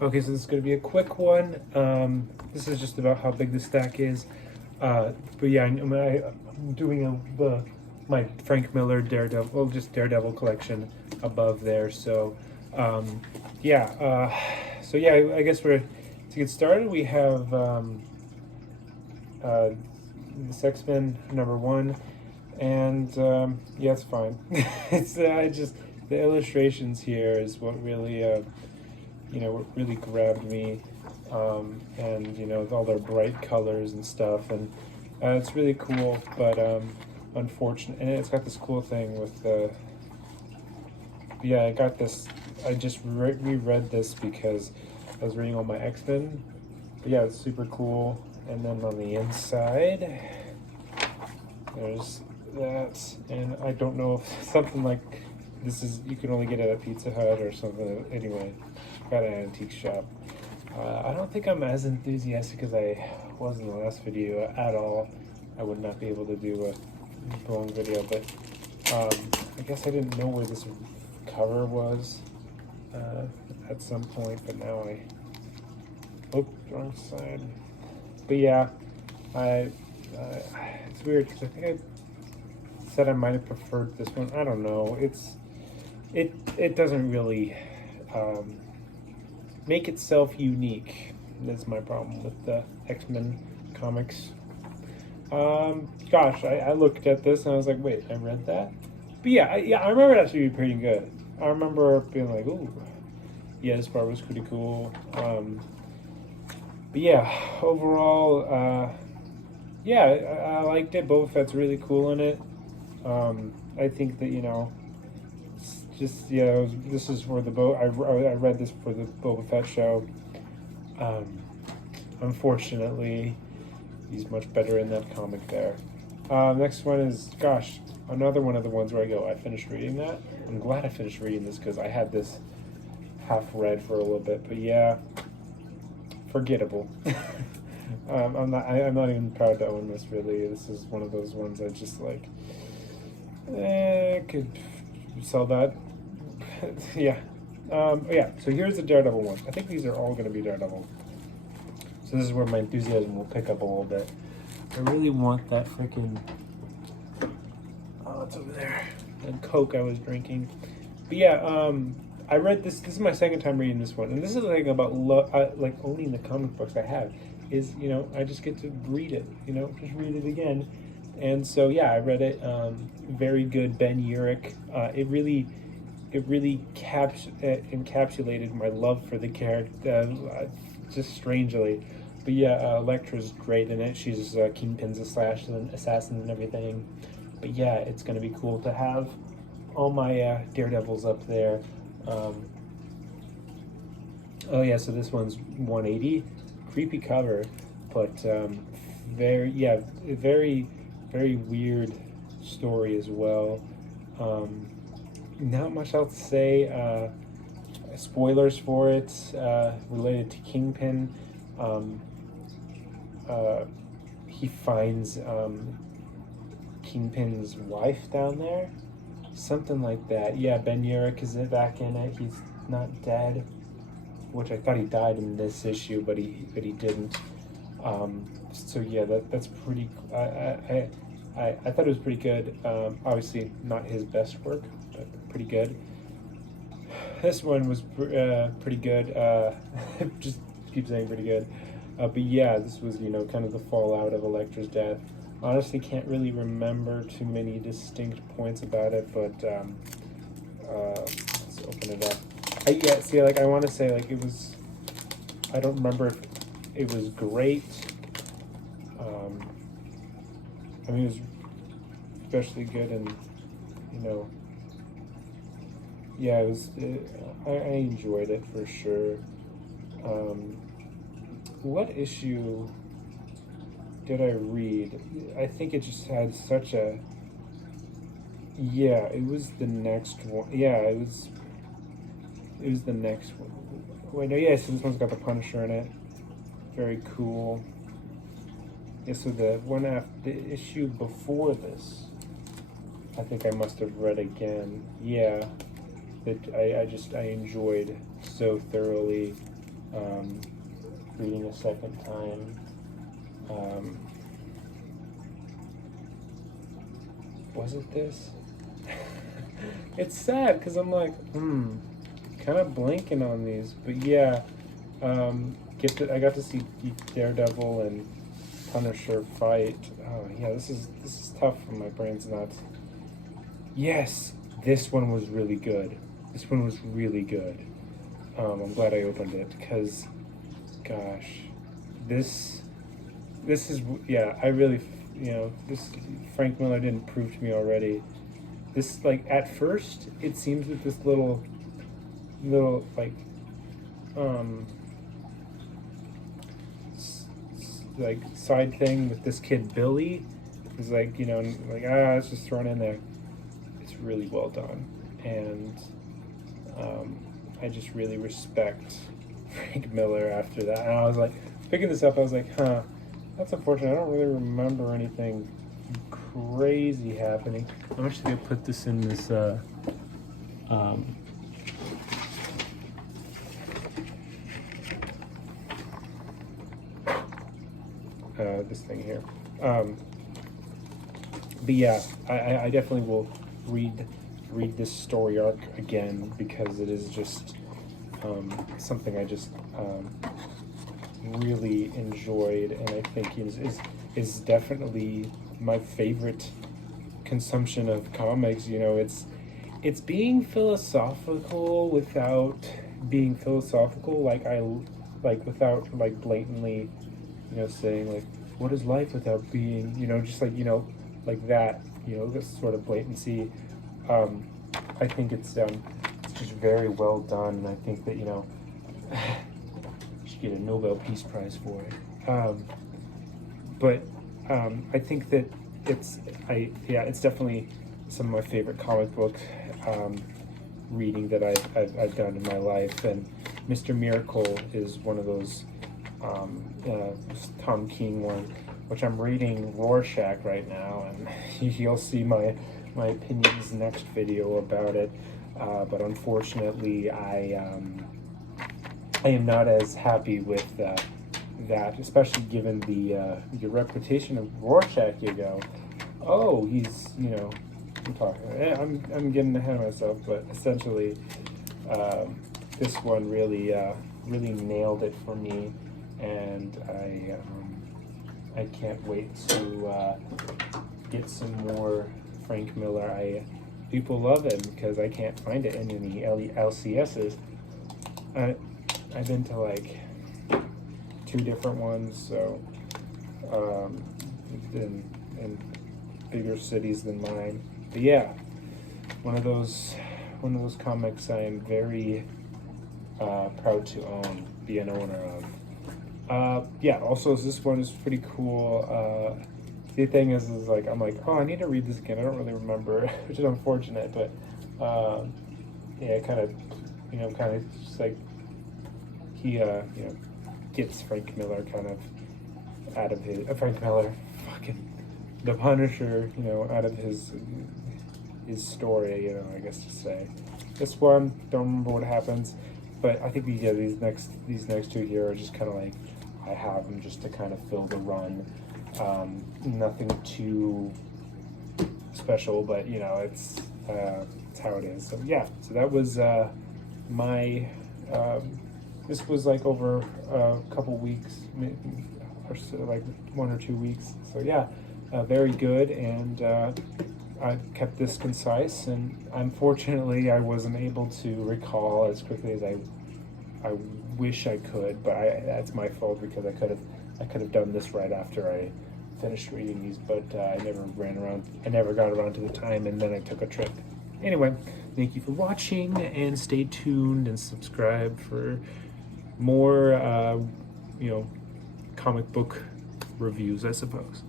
Okay, so this is going to be a quick one. This is just about how big the stack is. But yeah, I'm doing my Frank Miller Daredevil, well, just Daredevil collection above there. So, yeah. So yeah, I guess to get started, we have this X-Men #1, and yeah, it's fine. It's just the illustrations here is what really what really grabbed me, and with all their bright colors and stuff, and it's really cool. But unfortunate, and it's got this cool thing with the. Yeah, I got this. I just reread this because I was reading all my X-Men. But yeah, it's super cool. And then on the inside, there's that, and I don't know if something like this is you can only get it at Pizza Hut or something. Anyway, got an antique shop. I don't think I'm as enthusiastic as I was in the last video at all. I would not be able to do a long video, but I guess I didn't know where this cover was at some point, but now oh, wrong side. But yeah, it's weird because I think I said I might have preferred this one. I don't know. It doesn't really make itself unique. That's my problem with the X-Men comics. Gosh, I looked at this and I was like, wait, I read that? But yeah, I remember it actually being pretty good. I remember being like, ooh, yeah, this part was pretty cool. But yeah, overall, yeah, I liked it. Boba Fett's really cool in it. I think that just this is for the I read this for the Boba Fett show. Unfortunately, he's much better in that comic there. Next one is, gosh, another one of the ones where I go, I finished reading that. I'm glad I finished reading this because I had this half read for a little bit, but yeah, forgettable. I'm not even proud to own this, really. This is one of those ones I just like, could sell that. Yeah. Yeah, so here's the Daredevil one. I think these are all going to be Daredevil. So this is where my enthusiasm will pick up a little bit. I really want that freaking, oh, it's over there, that Coke I was drinking. But yeah, I read this. This is my second time reading this one, and this is like about like owning the comic books I have. Is I just get to read it. Just read it again, and so yeah, I read it. Very good, Ben Urich. It really encapsulated my love for the character, just strangely. But yeah, Elektra's great in it. She's Kingpin's assassin and everything. But yeah, it's gonna be cool to have all my Daredevils up there. Oh yeah, so this one's 180. Creepy cover, but very weird story as well. Not much else to say. Spoilers for it related to Kingpin. He finds Kingpin's wife down there, something like that. Yeah, Ben Urich is back in it. He's not dead, which I thought he died in this issue, but he didn't. So yeah, that's pretty. I thought it was pretty good. Obviously, not his best work, but pretty good. This one was pretty good. Just keep saying pretty good. But yeah, this was kind of the fallout of Elektra's death. Honestly, can't really remember too many distinct points about it, but let's open it up. I want to say like it was. I don't remember if it was great. I mean, it was especially good, and yeah, it was. I enjoyed it for sure. What issue did I read? I think it just had such a. Yeah, it was the next one. Yeah, it was the next one. Wait, no, yeah, so this one's got the Punisher in it. Very cool. Yeah, so the issue before this, I think I must have read again. Yeah, that I enjoyed so thoroughly. reading a second time. Was it this? It's sad because I'm like, kind of blanking on these, but yeah, I got to see Daredevil and Punisher fight. Oh yeah, this is tough when my brain's not. Yes, this one was really good. This one was really good. I'm glad I opened it because, gosh, this is, yeah. I really, this Frank Miller didn't prove to me already. This, like, at first it seems that this little like like side thing with this kid Billy is like, it's just thrown in there. It's really well done, and I just really respect Frank Miller after that. And I was like, picking this up, I was like, that's unfortunate. I don't really remember anything crazy happening. I'm actually gonna put this in this this thing here. But yeah, I definitely will read this story arc again because it is just something I just really enjoyed, and I think is definitely my favorite consumption of comics. It's being philosophical without being philosophical, like without like blatantly, saying like, what is life without being, just like, like that, this sort of blatancy. I think it's just very well done, and I think that, should get a Nobel Peace Prize for it. But I think that it's definitely some of my favorite comic book reading that I've done in my life, and Mr. Miracle is one of those Tom King one, which I'm reading Rorschach right now, and you'll see my opinions next video about it. But unfortunately, I am not as happy with that, especially given the reputation of Rorschach. You go, oh, he's, I'm getting ahead of myself, but essentially, this one really nailed it for me, and I can't wait to get some more Frank Miller. People love him because I can't find it in any LCSs. I've been to like 2 different ones, so in bigger cities than mine. But yeah, one of those comics I am very proud to be an owner of. Yeah, also this one is pretty cool. The thing is like, I'm like, oh, I need to read this again. I don't really remember, which is unfortunate, but yeah, kind of just like he gets Frank Miller kind of out of his Frank Miller, fucking the Punisher, out of his story, I guess to say. This one, don't remember what happens, but I think these next 2 here are just kind of like, I have them just to kind of fill the run. Nothing too special, but it's how it is. So yeah, so that was my this was like over a couple weeks, or so, like 1 or 2 weeks. So yeah, very good, and I kept this concise, and unfortunately I wasn't able to recall as quickly as I wish I could, but that's my fault because I could have done this right after I finished reading these, but I never got around to the time, and then I took a trip. Anyway, thank you for watching, and stay tuned and subscribe for more comic book reviews, I suppose.